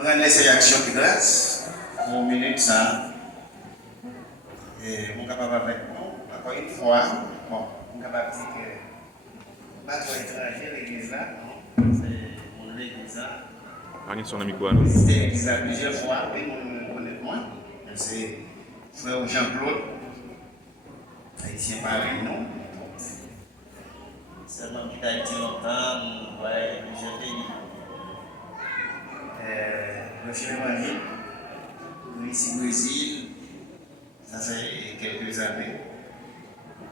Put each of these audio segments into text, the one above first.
On a laissé action de grâce. Pour une minute ça. Et mon capable avec nous, encore une fois, bon, mon capable dit que pas trop étranger l'église là, non? C'est mon église là. Ani son ami quoi, non? Visité l'église là plusieurs fois, et on connaît moins. C'est frère Jean-Claude, haïtien pareil, non? C'est un homme qui a été longtemps, ouais, plusieurs pays. Le Chili, ici au Brésil, ça fait quelques années.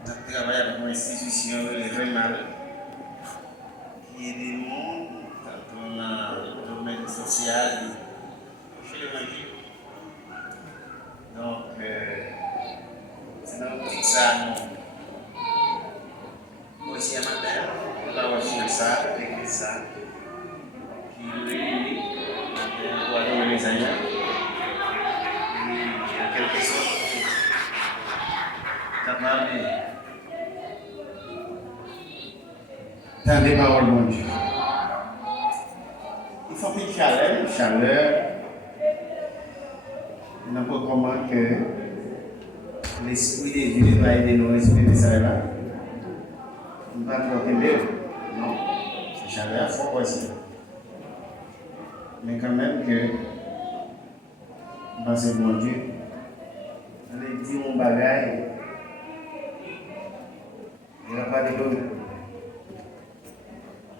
On a travaillé avec une institution régionale qui aide le monde dans le domaine social chez le Brésil. Donc, c'est dans l'optique ça, nous, aussi à matin, on a reçu ça, l'église ça, qui réunit les amis. En quelque sorte, capable d'entendre les paroles de Dieu. Il faut qu'il y ait une chaleur, n'importe comment que l'esprit de Dieu va aider nous, l'esprit de ça là. On ne va pas trop aider, non. C'est chaleur, il faut aussi. Mais quand même que, dans ce bon Dieu, on a dit mon bagage, il n'y a pas de doute.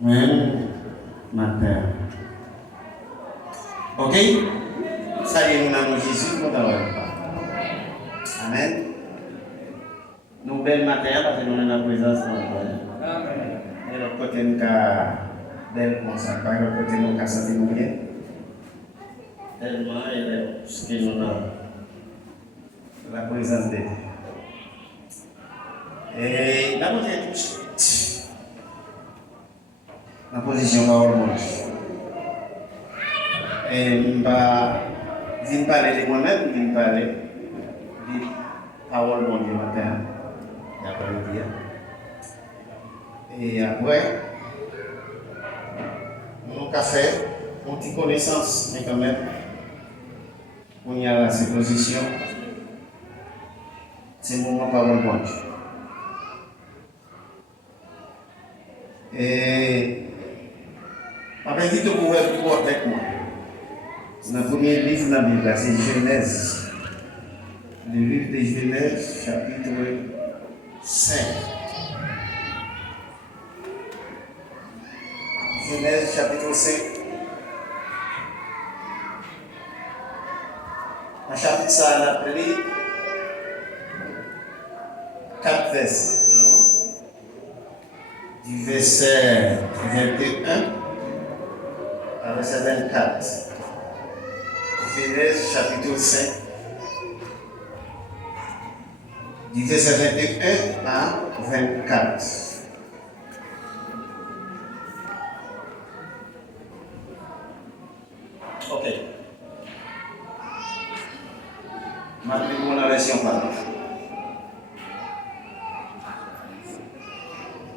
Même matin. Ok? Ça y est, nous avons Jésus, nous avons. Amen. Nous bel matin parce que nous sommes en présence de notre Père. Amen. Et l'autre côté, nous avons bel consacré, l'autre côté, nous avons senti nous bien. Tellement, ce que nous avons. La présence de Dieu. Et d'abord, tout de suite. La position parole monde. Et je vais parler de moi-même, je vais parler de parole monde du matin, d'après-midi. Et après, nous avons fait une petite connaissance, mais quand même, on y a ces positions. C'est le moment parole monde. Et après, dites vous pouvez pouvoir avec moi. Dans le premier livre de la Bible, c'est Genèse. Le livre de Genèse, chapitre 5. Genèse, chapitre 5. Un chapitre, ça a appelé 4 versets. Du verset 21 à verset 24. Genèse chapitre 5. Du verset 21 à 24. Ok. Maintenant, la version parole.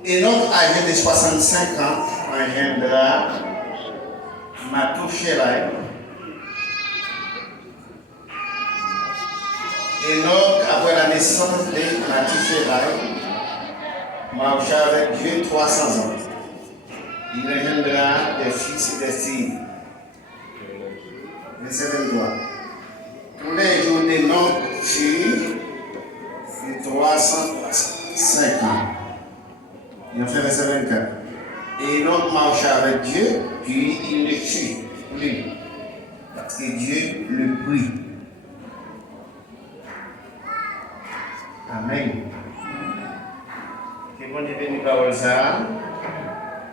Enoch, âgé de 65 ans, engendra Mathushelaï. Enoch, après la naissance de Mathushelaï, marcha avec Dieu 300 ans. Il engendra des fils et des filles. Verset 23. Tous les jours d'Enoch furent 305 ans. Il a fait verset 24. Et Enoch marcha avec Dieu, puis il ne fut plus, parce que Dieu le prit. Amen. Que bon Dieu bénisse parole ça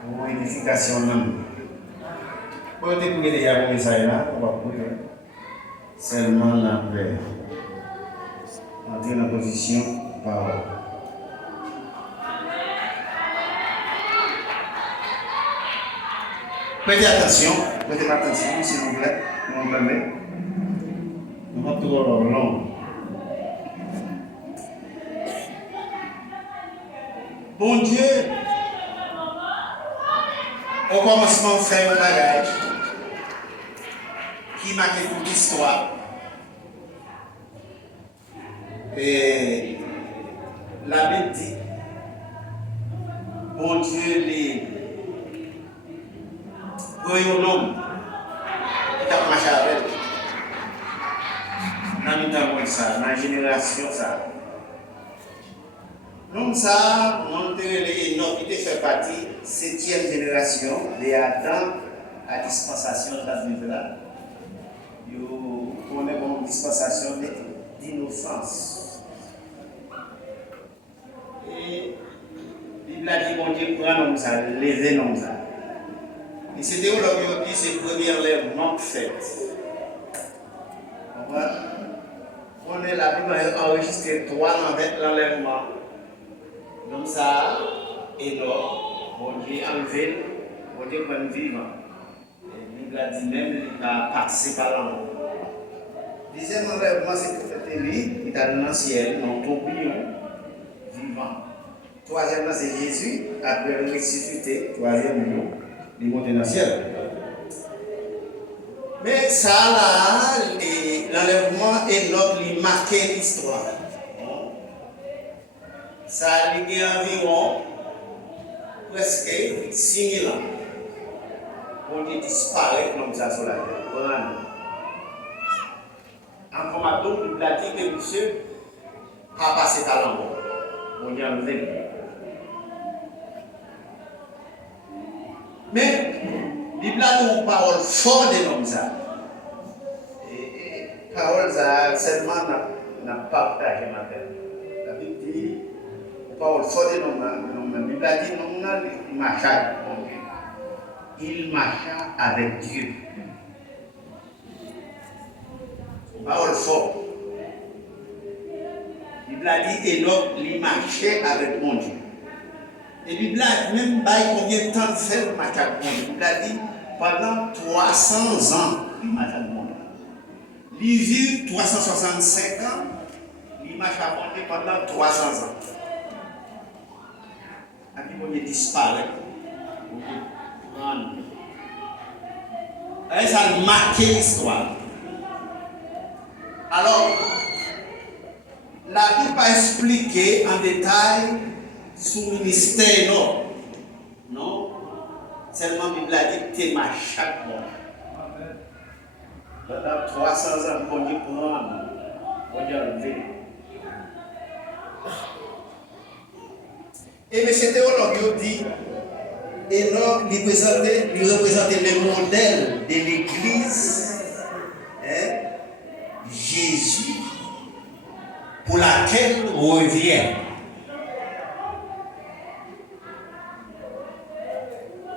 pour édification de nous. Pour te prier déjà pour Messiah là, on va prier. Seulement la paix. Entrer dans la position parole. Prêtez attention, s'il vous plaît, nous me permet. Nous va trop long. Bon Dieu, au commencement, fait un bagage. qui marque toute l'histoire. Et la Bible dit, bon Dieu, les un homme qui a marché avec dans la génération ça. Nous ça, on qui fait partie de la 7e génération de Adam à dispensation de la Bible là. On est une dispensation d'innocence. Et la Bible a dit qu'on Dieu prend l'homme ça, lever l'homme ça. Et c'est théologue qui dit c'est le premier enlèvement fait. On est la Bible a enregistré 3 l'enlèvement. Donc ça, et là, bon Dieu enlevé, bon Dieu prend vivant. Et la Bible a dit même qu'il a passé par là. Deuxième enlèvement, c'est que c'était lui, il est dans le ciel, dans le tourbillon, vivant. Troisième, c'est Jésus, après le ressuscité, troisième lion, il est monté dans le ciel. Mais ça, là, l'enlèvement est l'autre, il marquait l'histoire. Ça a lié environ presque 6 000 ans. On dit disparaître comme ça sur la terre. En commandant, il a dit que monsieur a passé par la mort. On y a enlevé. Mais, la Bible a une parole forte de l'homme. Et parole seulement n'a pas partagé ma tête. La Bible dit, parole forte de l'homme. La Bible a dit, il marcha avec Dieu. Il marcha avec Dieu. Parole forte. La Bible a dit, Enoch, il marchait avec mon Dieu. Et la Bible a même pas combien de temps de faire le marche avec mon Dieu. La Bible a dit, pendant 300 ans, il marche avec mon Dieu. Il vit 365 ans, il marche avec mon Dieu pendant 300 ans. Et puis, mon Dieu disparaît. Et ça a marqué l'histoire. Alors, la Bible a expliqué en détail son ministère, non. Seulement la Bible a dit que tu marches chaque mois. Pendant 300 ans, on dit prendre, on dit enlever. Et M. Théologue dit, Enoch lui représentait le modèle de l'Église, Jésus, pour laquelle revient.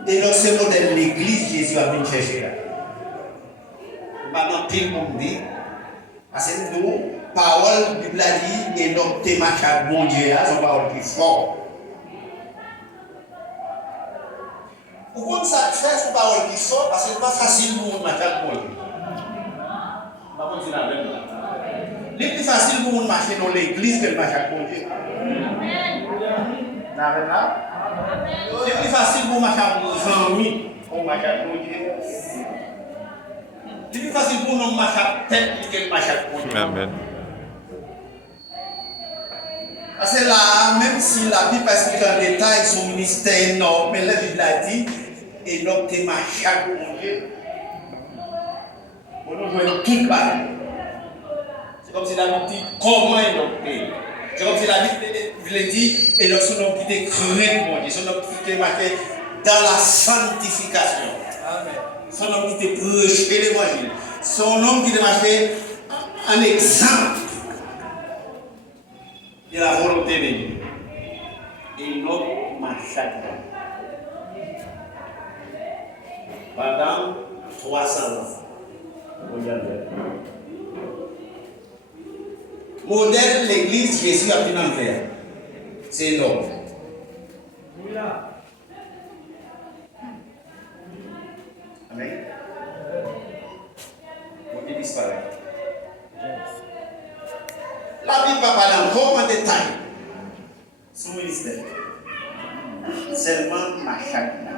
Et dans ce modèle, l'Église, Jésus a venu chercher là. Maintenant, tout le monde dit, parce que nous, parole, la Bible a dit, et donc, tes marches à bon Dieu là, sont paroles plus fortes. Pourquoi ça fait cette parole plus forte? Parce que c'est pas facile pour nous marcher à bon Dieu. C'est plus facile pour nous marcher dans l'église que de marcher à bon Dieu. C'est plus facile pour marcher à nos amis pour marcher à bon Dieu. C'est plus facile pour nous marcher à tête que de marcher à bon Dieu. Amen. Parce que là, même si la Bible explique en détail son ministère énorme, mais la Bible a dit, et donc tu marches à bon Dieu. On nous voit tout bas. C'est comme si la Bible dit comment il est. C'est comme si la Bible dit, et donc son nom qui était créé pour Dieu, son nom qui était marqué dans la sanctification. Son nom qui était prêché l'évangile. Son nom qui était marqué un exemple de la volonté de Dieu. Et l'homme marche chaque jour. Pendant 300 ans. Regardez. Modèle l'église, Jésus a pris l'envers. C'est l'homme. Amen. On dit disparaît. La Bible va parler encore en détail. Son ministère. Seulement ma chaque mois.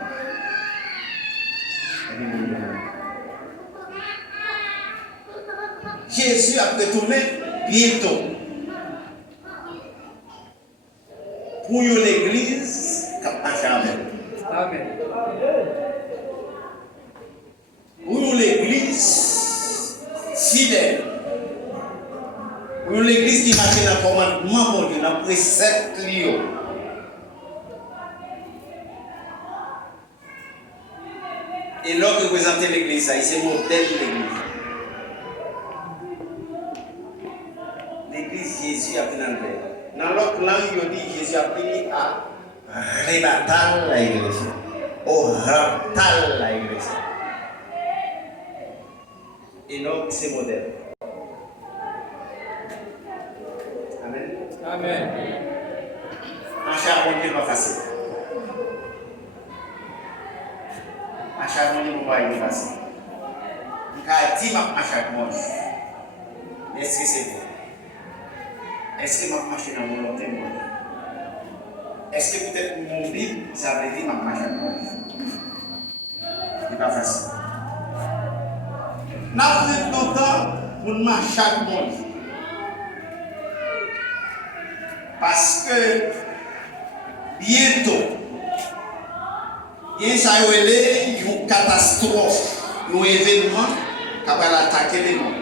Jésus a retourné bientôt. Pour l'église qui a marché avec. Amen. Pour l'église fidèle. Pour l'église qui marche dans le commandement, dans le précepte. Et l'autre représente l'église, c'est le modèle de l'église. L'église, Jésus a pris dans le père. Dans l'autre langue, il dit Jésus a pris à rebattre l'église. Au raptal l'église. Et donc, c'est modèle. Amen. Amen. Marcher à mon Dieu, pas facile. Marcher à mon Dieu, pas facile. Car il dit, marcher à mon Dieu. Est-ce que c'est bon? Est-ce que je marche dans mon volonté? Est-ce que peut-être mon Bible, ça veut dire que je marche à mon Dieu? Ce n'est pas facile. Nous avons longtemps pour marcher à mon Dieu. Parce que bientôt, il y a une catastrophe, un événement qui va attaquer les mondes.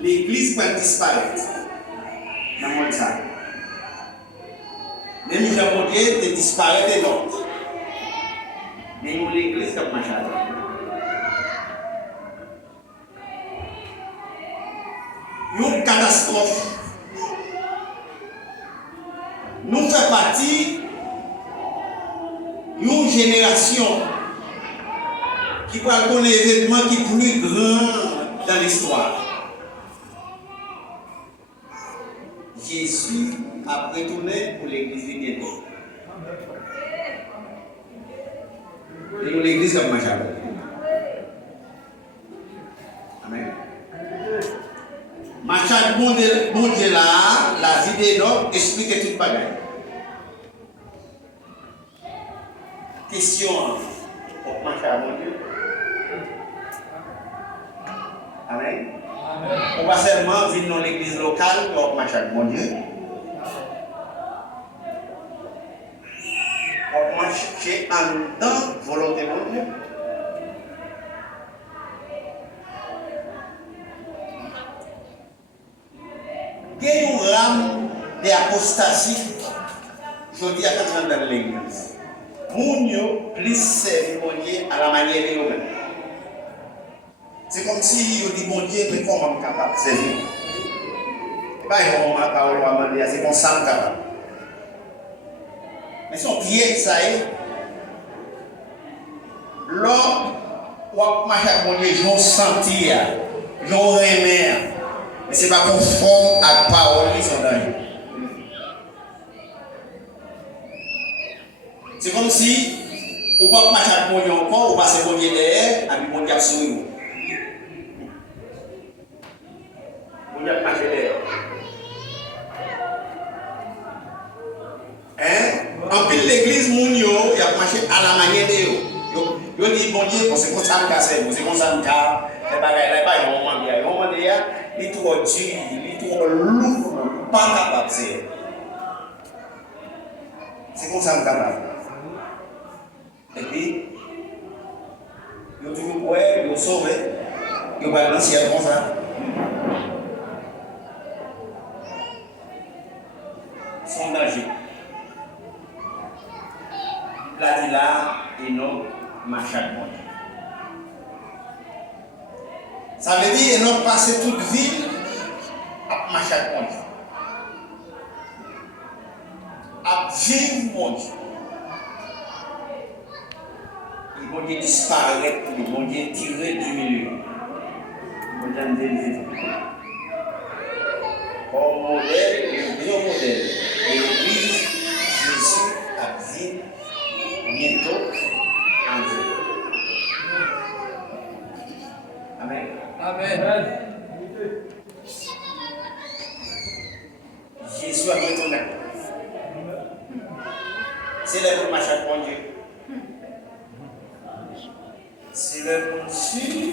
L'église va disparaître dans le monde. Même si le monde disparaît de l'autre. Mais l'église va marcher. Une catastrophe. Nous faisons partie d'une génération qui va avoir un événement qui est plus grand dans l'histoire. Jésus a retourné pour l'église de bientôt. Et nous, l'église comme Machado. Amen. Machado, bon Dieu là, la vie de l'homme explique tout le bagage. Question pour Machado, bon Dieu. Amen. On va seulement venir dans l'église locale pour Machado, bon Dieu. On va chercher en dedans volonté de Dieu. Il y a une rame d'apostasie, je dis à quand dans l'église. Mounio plus servir mon Dieu à la manière de nous-mêmes. C'est comme si il dit mon Dieu, mais comment je suis capable de servir? C'est comme ça que je suis capable. Mais son pied, ça y est. L'homme, on marche avec mon Dieu, j'en sentir, j'en remercie. Mais ce n'est pas conforme à la parole qui sont dans lui. C'est comme si on ne peut pas marcher avec mon Dieu encore, on passe mon Dieu derrière, avec mon Dieu sur nous. Mon Dieu marche derrière. En plus, l'église, mon Dieu, il a marché à la manière de eux. Ils disent, bon Dieu, c'est comme ça que c'est comme ça que c'est pas un moment bien. Un moment bien, il est trop dur, il est trop lourd, pas capable de faire. C'est comme ça que c'est. Et puis, ils ont toujours ouais, ils ont sauvé, ils ont balancé comme ça. Son danger. Là, dit là, et non, marcher avec moi. Ça veut dire, et non, passer toute ville à marcher avec moi. À vivre mon Dieu. Ils vont disparaître, ils vont tirer du milieu. Ils vont dire, comme modèle, le meilleur modèle, et l'église, Jésus a dit bientôt en vie. Amen. Amen. Jésus a retourné. C'est le pour marcher avec mon Dieu. Si le monde suit,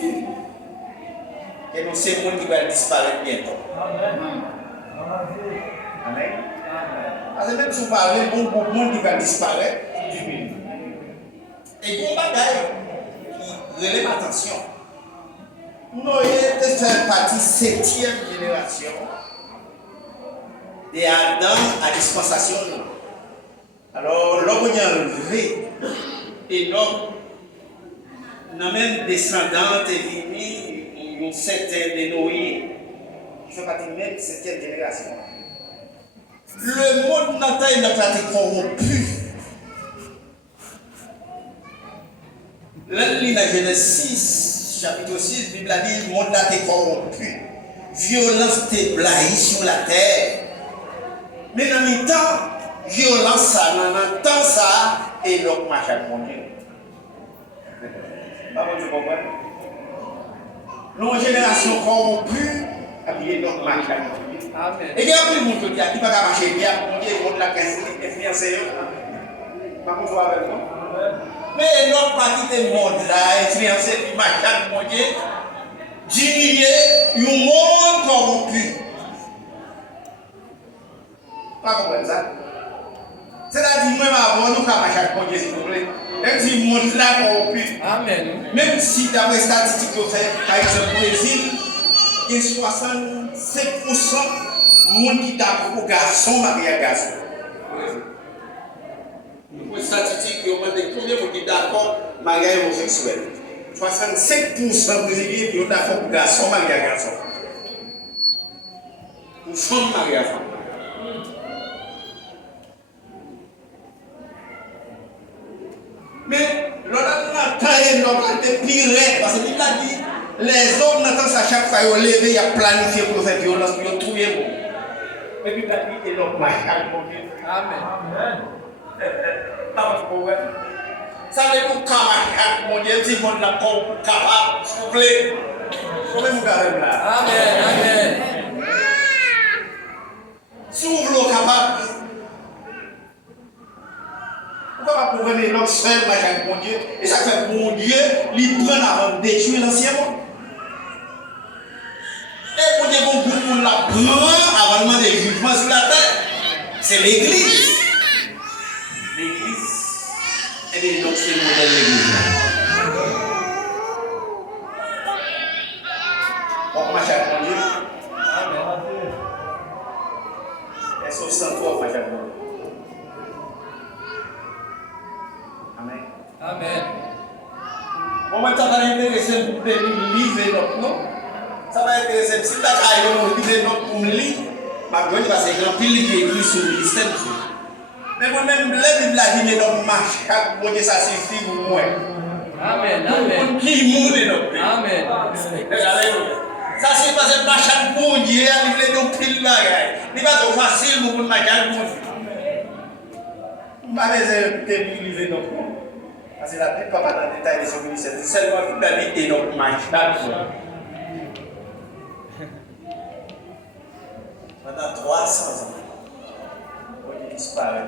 et nous c'est le monde qui va disparaître bientôt. Amen. Parce que même si vous parlez, bon monde qui va disparaître du milieu. Et bon bagaille qui relève attention. Nous sommes partie 7e génération de Adam à dispensation. Alors, l'homme est enlevé et donc, nos mêmes descendants est venu, une certaine de Noé, qui fait partie même de 7e génération. Le monde n'a pas été corrompu. Là, dans Genèse 6, chapitre 6, la Bible a dit le monde a été corrompu. Violence était blaye sur la terre. Mais dans le temps, violence, ça, dans le temps, ça, et donc, marche à mon Dieu. Pas bon, tu comprends? Nos générations corrompues, et donc, marche à mon Dieu. Amen. Et il y a plus de monde qui a dit, il ne va pas marcher bien, mon Dieu, il monte la 15 influencé. Pas bon, tu vois avec moi? Mais l'autre partie du monde là, influencé, puis marche à mon Dieu, diminuer un monde corrompu. Pas comprendre ça? C'est-à-dire, même avant, nous avons marché à mon Dieu, s'il vous plaît. Même si le monde là corrompu. Amen. Même si d'après statistique, par exemple, au Brésil, il y a 67% de monde qui est pour garçon, marié à garçon. Pour les statistiques, il y a combien de monde qui est d'accord marié homosexuel. 65% brésiliens qui sont d'accord pour garçon, marié à garçon. Pour femme, marié à femme. Mais l'on a pire parce qu'il a dit les hommes n'entendent ça chaque fois ils lever, il a planifié pour faire violence, pour le trouver bon. Et puis il a dit et donc Amen. Ça veut dire que mon Dieu, si on l'a capable, s'il vous plaît. Comment vous gardez là? Amen. Si vous êtes capable. Pourquoi pas pour venir l'homme seul, mon Dieu, et ça fait mon Dieu, il prend avant de détruire l'ancien monde. Et pour Dieu, on la prend avant de demander jugement sur la terre. C'est l'église. L'église. Et bien, donc, c'est le modèle de l'église. On marche avec mon Dieu. Et sauf sans toi, on marche avec mon Dieu. Amen. Moment ça va intéresser pour livrer notre nom. Ça va intéresser si tu as livrer notre pour me lire. Ma bonne parce que grand pile qui écrit sur le système. Mais moi-même, la Bible a dit mais donc marche chaque bon Dieu ça suffit pour moi. Amen. Qui mourrait donc. Amen. Ça c'est parce que marche chaque bon Dieu a livré donc pile bagaille. Il va trop facile pour marcher chaque bon Dieu. Pas besoin de livrer notre nom. Parce que la Bible ne parle pas dans le détail de son ministère, c'est seulement toute la vie et notre marche. Pendant 300 ans, on disparaît.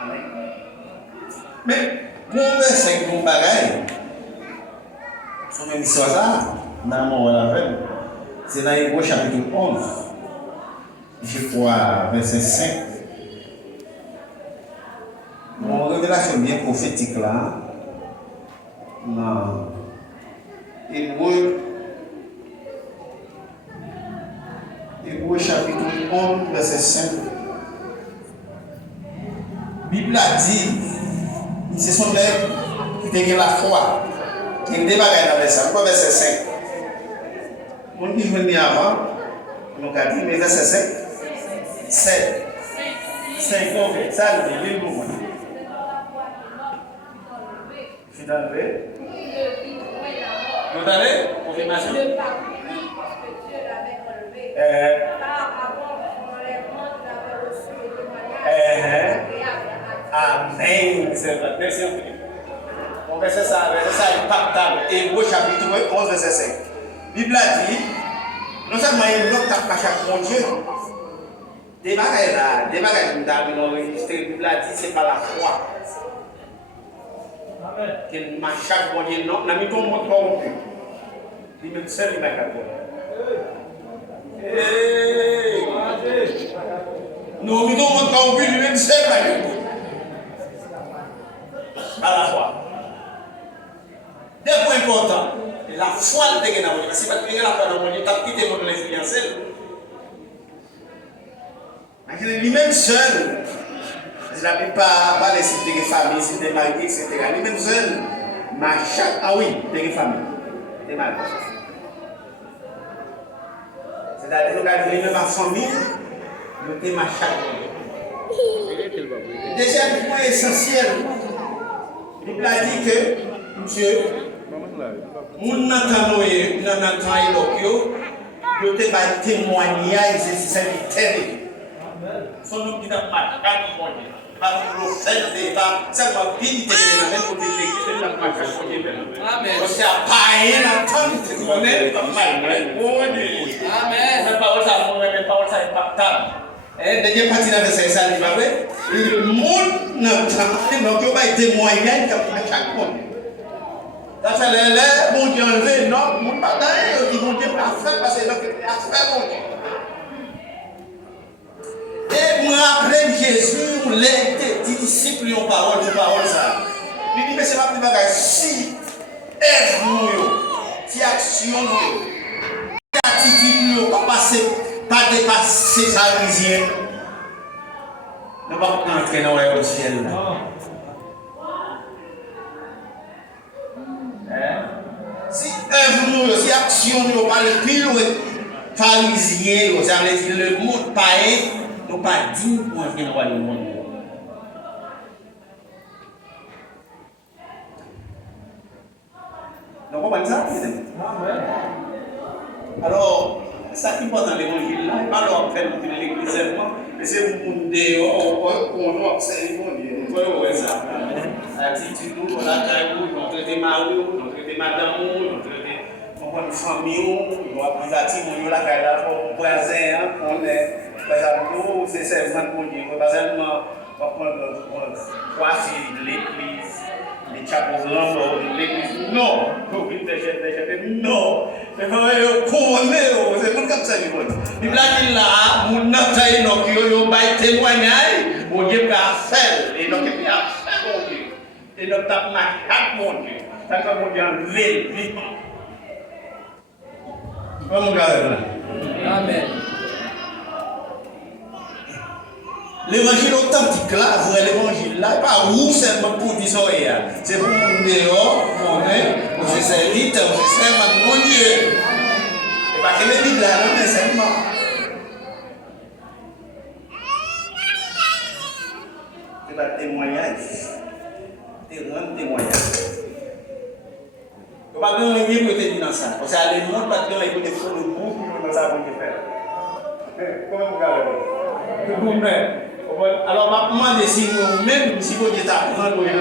Amen. Mais, mon verset, mon bagaille, son même histoire, ça, dans mon veille, c'est dans Hébreux chapitre 11, je crois, verset 5. Mon révélation bien prophétique là, dans Hébreux chapitre 11, verset 5. La Bible a dit, ce sont les qui ont la foi, qui ont débarqué dans le verset. Pourquoi verset 5? On dit venir avant, on a dit, mais verset 5, 7. 5 ans, ça, le livre. Vous avez confirmation? Amen. C'est vrai. Merci. On verset ça, impactable. Hébreux chapitre 11, verset 5. La Bible a dit, non seulement il y a l'autre qui a mon Dieu, des bagailles là, des bagailles dans l'enregistré, la Bible a dit, c'est pas la foi. Qu'il m'a chaque bon Dieu, non, n'a mis ton mot corrompu. Il me seul, il m'a capté. Nous, nous avons corrompu, lui-même seul, il m'a capté. À la fois. Deux points importants. La foi de Dieu dans mon Dieu. Parce que si tu as la foi dans mon Dieu, tu as quitté mon influence. Lui-même seul. La plupart, pas les sites de famille, sites de mari, etc. Lui-même seul. Mais chaque. Ah oui, de famille. De mari. C'est-à-dire que lui-même ma famille, nous sommes chaque. Deuxième point essentiel. Il a dit que, monsieur, mon natanoye, nanataï lokyo, yo te ba témoignage c'est télé. Son nom qui n'a pas de pas de l'offense, pas seulement bien télé, même pour l'église, n'a pas de Amen. Parce qu'il y a pas un temps de connaître comme ça. Amen. Mais pas ça, mais pas ça impactable. Deuxième partie de la verset, il va vrai. Le monde n'entend, donc il va témoigner comme à chaque monde. Ça fait les bon Dieu enlevé, non, mon pas d'ailleurs, ils vont dire à faire parce que donc il a fait mon Dieu. Et moi après Jésus, les disciples ont parole, ça. Il dit mais c'est pas plus bagage si œuvre nous, si action nous, si attitude nous, pas dépasser sa vision. Nous ne pouvons pas entrer dans le ciel. Si œuvre nous, si action nous, pas le pile pharisien, ça veut dire le monde païen, nous pas dit pour entrer dans le monde. Nous comprenons ça? Alors, ça qui porte dans l'évangile là, pas leur faire l'église seulement, mais c'est pour nous dehors, pour nous observer l'évangile. Vous voyez ça? L'attitude, on la taille, on traite mari, on traite madame, on traite famille, on va privatiser, on la taille là, pour voisin, on est, par exemple, nous, c'est servant pour Dieu, par exemple, on va prendre trois filles de l'église. Les chapeaux blancs de l'église, non, non, c'est pas comme ça, il a dit là, mon nataï, donc il y a témoignage, mon Dieu peut faire, et donc il a fait mon Dieu, et donc il a fait mon Dieu, ça fait mon Dieu en vivant. Comment Amen. L'évangile authentique là, vrai l'évangile là, pas où seulement pour dire ça, c'est pour nous dehors, pour nous, pour se servir, pour se servir mon Dieu. Et pas que les Bibles là, non, mais seulement. C'est pas témoignage, c'est un témoignage. On va pas gagner pour te dire dans ça, parce que les gens pas gagner pour te faire le bout pour nous ça pour te faire. Comment vous gardez? Vous-même. Alors, moi, si vous-même, si vous dites à prendre pour dites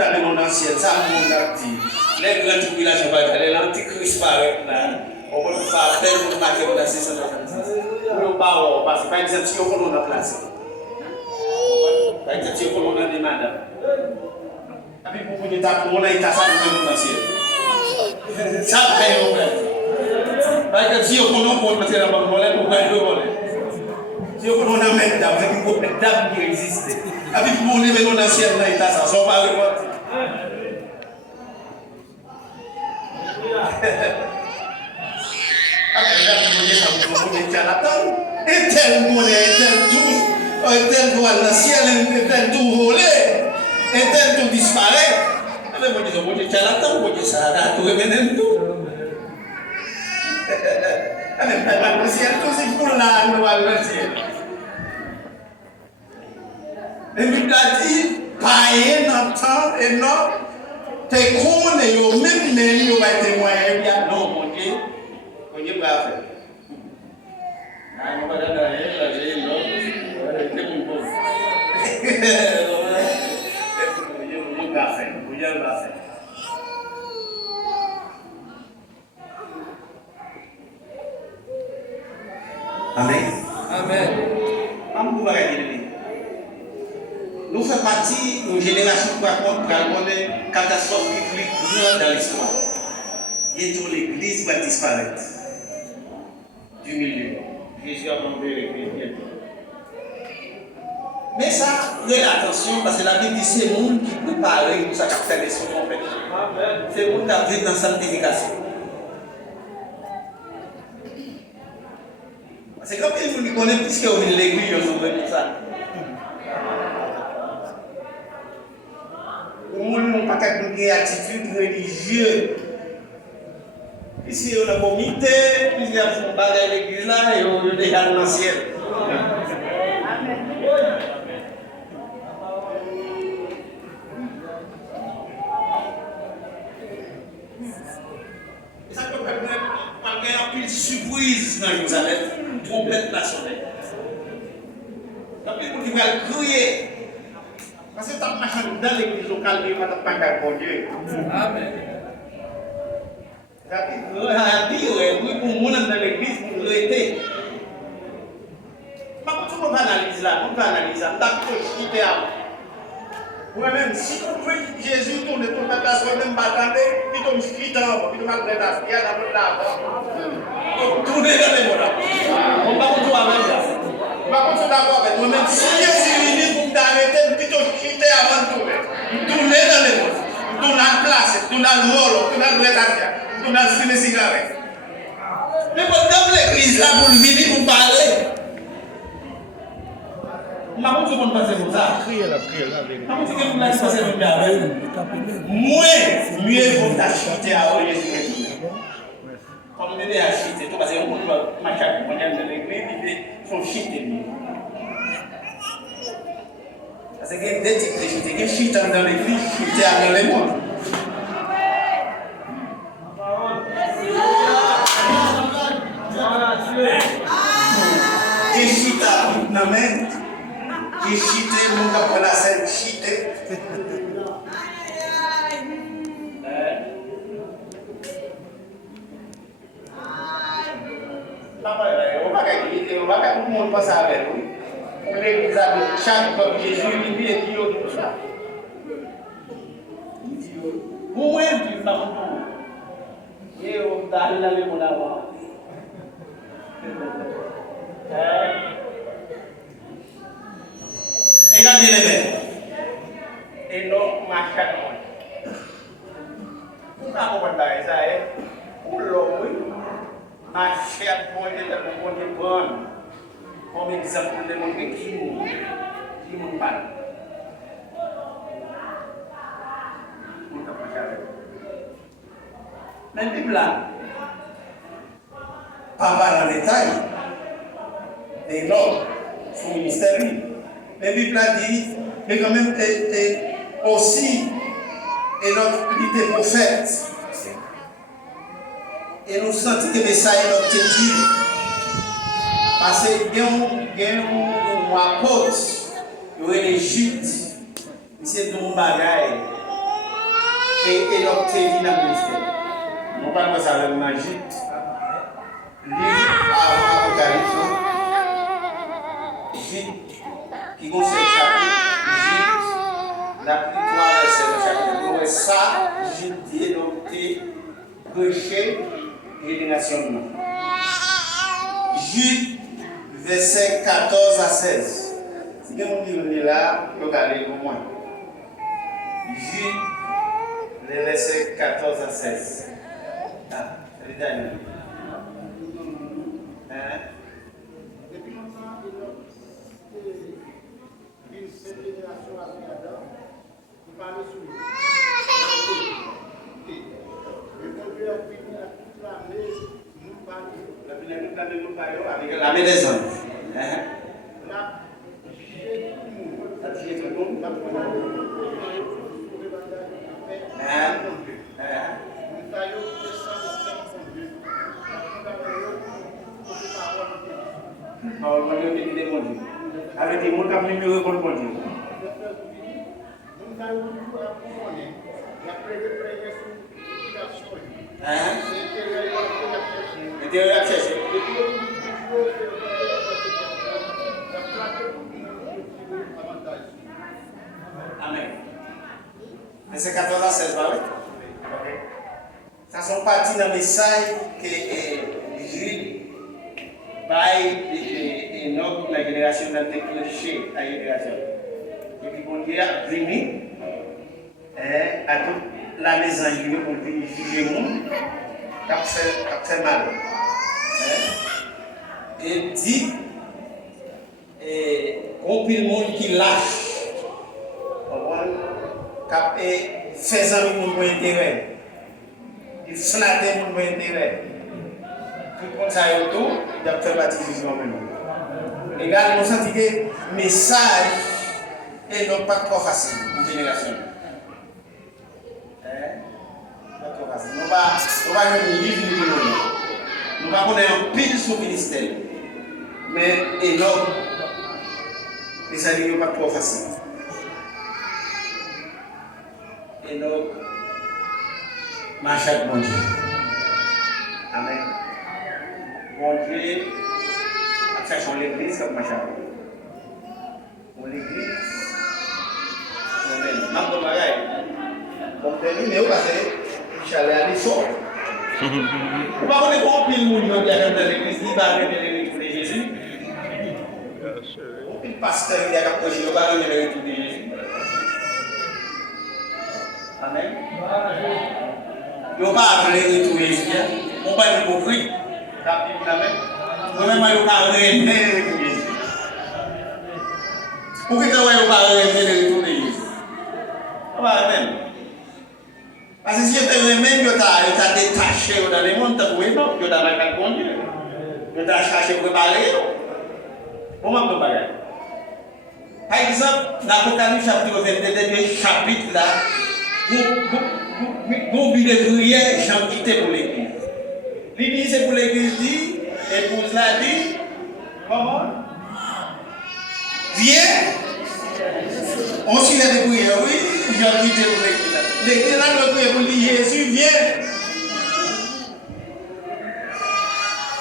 à dans le ciel, ça, mon a dit, les grandes tribulations, les l'antichrist paraît là, on va faire appel pour marquer dans 666. Pour ne pas, parce que par exemple, si on a placé, par exemple, si on a des madame, et puis pour dites à on a été ça dans le ciel. Ça, par exemple, si on a pour mettre la bonne volée, pour faire le volet. Si on a mettre dame, c'est une dame qui existe. Avec pour nous, nous dans le ciel, là, il a ça, on va revoir. Après, là, vous voyez ça, vous voyez charlatan. Et tel monnaie, tel tout, tel doigt dans le ciel, tel tout volé, et tel tout disparaît. Mais vous voyez charlatan, vous voyez ça, là, tout revenait tout. Mais le ciel, tout c'est pour là, nous allons le ciel. Et Bible a dit, païen n'entend et non, t'es con et yo, même mais yo va témoigner, bien non, mon Dieu va faire. Ah, on va dire derrière, là, j'ai une autre, c'est mon beau. Vous va faire. Amen. Amen. Nous faisons partie d'une génération qui raconte une catastrophe qui est plus grande dans l'histoire. Bientôt l'église va disparaître du milieu. Jésus a demandé l'église bientôt. Mais ça, prenez attention parce que la Bible dit c'est le monde qui prépare pour ça qui fait des choses en fait. C'est le monde qui a pris dans sa sanctification. C'est comme il faut nous connaître plus qu'on est l'église, on ouvre pour ça. Le monde n'a pas qu'une attitude religieuse. Ici, on a comité, puis il y a un bagage à l'église là et on est déjà dans le ciel. Et ça peut permettre une pile surprise dans Jérusalem, trompette nationale. La Bible dit qu'elle crier. Parce que tu as marché dans l'église locale, tu n'as pas qu'à bon Dieu. Amen. La Bible dit pour nous dans l'église, pour nous aider. Mais quand on va analyser là, on va analyser là, on va plutôt moi-même, si vous voyez Jésus tourne dans la classe, vous-même m'attendez, puis vous me quittez, puis vous m'attendez, il y a la bonne là. Tournez dans les mots là. On va continuer avec ça. On va continuer d'accord avec moi-même. Si Jésus vient pour m'arrêter, puis vous quittez avant de tourner. Tournez dans les mots. Tournez dans la classe, tournez dans le rôle, tournez dans le rétablissement, tournez dans le film de cigarette. Mais pendant l'église là, pour venir pour parler. Ma bonne seconde passe comme ça. Ma bonne seconde passe comme ça. Mieux vaut t'acheter à Jésus. Comme on est acheté, parce que on va marcher pour aller dans l'église, il faut chuter. Parce que dès que tu chuter, que chuter dans l'église, chuter dans les mondes. Que chuter dans les mondes. Qui chite, mon cap la scène chite. On va pas tout le monde passe avec nous. On l'église avec chaque comme Jésus, il dit tout ça. Où est-ce que nous avons tout? Et on a allé dans le monde avant. Et là, bien aimé. Et non, ma chaque mois. Pourquoi on va dire ça? Pour l'homme, ma chaque mois, il est bon. Comme exemple, de montrer qui nous parle. Mais la Bible là, pas dans le détail, mais non, son ministère. La Bible a dit, mais quand même, aussi, et notre était prophète. Et nous sentons que ça est notre dit. Parce qu'il y a un apôtre, il y a l'Égypte, c'est de mon bagage. Et notre dit dans le ministère. Nous parlons de ça avec l'Égypte. Livre avant l'Apocalypse. Qui concerne chapitre, la victoire c'est le chapitre. Ça, j'ai dit, donc, prêcher et les nations. Jude, verset 14 à 16. Si vous lisez là, vous allez au moins. Jude, les versets 14 à 16. Ah, c'est le dernier. Cette génération a pris Adam, il parlait sur lui. Et quand Dieu a fini à toute l'année, nous parlons avec l'armée des hommes. Là, j'ai tout le monde. Avec des mots comme numéro pour le bon Dieu. Mais c'est 14 à 16, pas oui? Ok. Ça sont partis dans le message que Jude et notre la génération n'a déclenché à la génération. Et puis, on dit à venir à toute la maison Jude pour juger le monde qui a fait mal. Et dit, on peut le monde qui lâche. Qui fait un monde intérêt. Il flatte un monde intérêt. Tout le monde s'est autour, il a fait baptiser même. Également, on sent que le message n'est pas trop facile pour la génération. Pas trop facile. On va faire un livre de l'eau. Nous va connaître un pile sur le ministère. Mais énorme. Et ça n'est pas trop facile. Énorme. Marche avec mon Dieu. Amen. Mon Dieu, à chercher l'église comme marche avec mon l'église, on est même dans la comme terminé, mais on va faire, Inch'Allah, aller sort. On va connaître combien de monde qui est dans l'église, qui va arriver le retour de Jésus. Combien de pasteurs qui ont approché, qui va arriver le retour de Jésus. Amen. Ils ne vont pas arriver le retour de Jésus. On va être hypocrite. Moi-même, je ne vais pas arriver le retour de Jésus. Pourquoi tu ne vas pas arriver le retour de Jésus? Amen. Parce que si tu es même, tu as détaché dans les mondes, tu as mal conduit. Tu as cherché pour préparer. Comment tu vas faire? Par exemple, dans l'Apocalypse chapitre 22, chapitre là, vous avez de prière, j'en quitté pour l'église. L'église, c'est pour l'église, dit, épouse l'a dit, comment? Viens. On s'y a de prière, oui, j'en quitté pour l'église. L'église là, le prière pour dire Jésus, viens.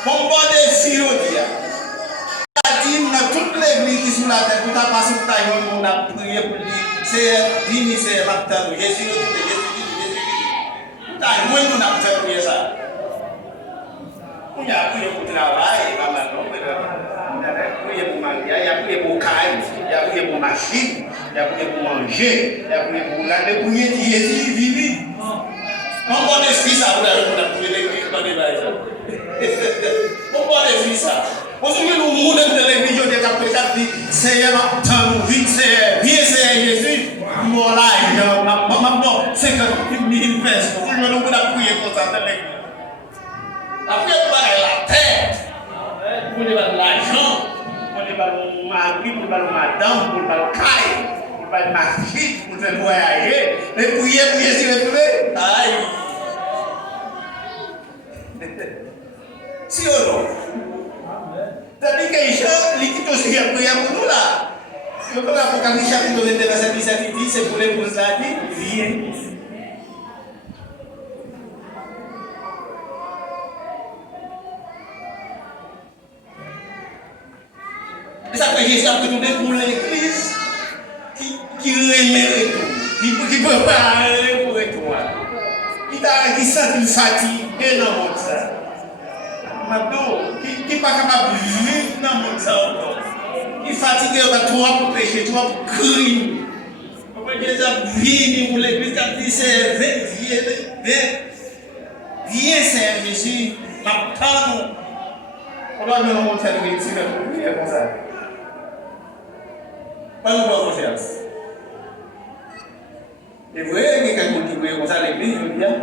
Mon bon défi, on dit. Dans toute l'église qui est sur la terre, pour ta passer pour ta gueule, on a prié pour dire, c'est digne, c'est raptant, Jésus, Jésus. Ta gueule, on a fait prier ça. On a prié pour travail, on a prié pour mariage, il a prié pour caille, il a prié pour machine, il a prié pour manger, il a prié pour regarder, pour dire Jésus, vivi. On va défi ça pour la prier l'église, on va défi ça. Aujourd'hui, nous mourons de télévision de la dit Seigneur, tant vite, Seigneur, viens, Seigneur Jésus, mon live, maman, 50 000 personnes. Aujourd'hui, nous avons prié pour ça dans l'église. La prière pour la terre, pour l'argent, pour le mari, pour le madame, pour le caille, pour le machine, pour le voyager. Les prières pour Jésus, les prières. Aïe. Si ou non? Tadi que Isha, liquide aussi bien prier pour nous là. Si on peut l'Apocalypse chapitre 22, verset 17, il dit, c'est pour les pour ça, dit, viens. Et ça fait Jésus a retourné pour l'église qui remet tout, qui prépare pour retour. Qui sent une fatigue dans le monde ça. Qui n'est pas capable de vivre dans le monde ça encore. Qui est fatigué par trop pour pécher, trop pour crime. Jésus a venu pour l'église, il a dit, c'est viens, Seigneur Jésus, m'attends. On doit nous montrer le métier pour prier comme ça. Pas nous avoir confiance. Et vous voyez, quelqu'un qui prie comme ça à l'église, je veux dire.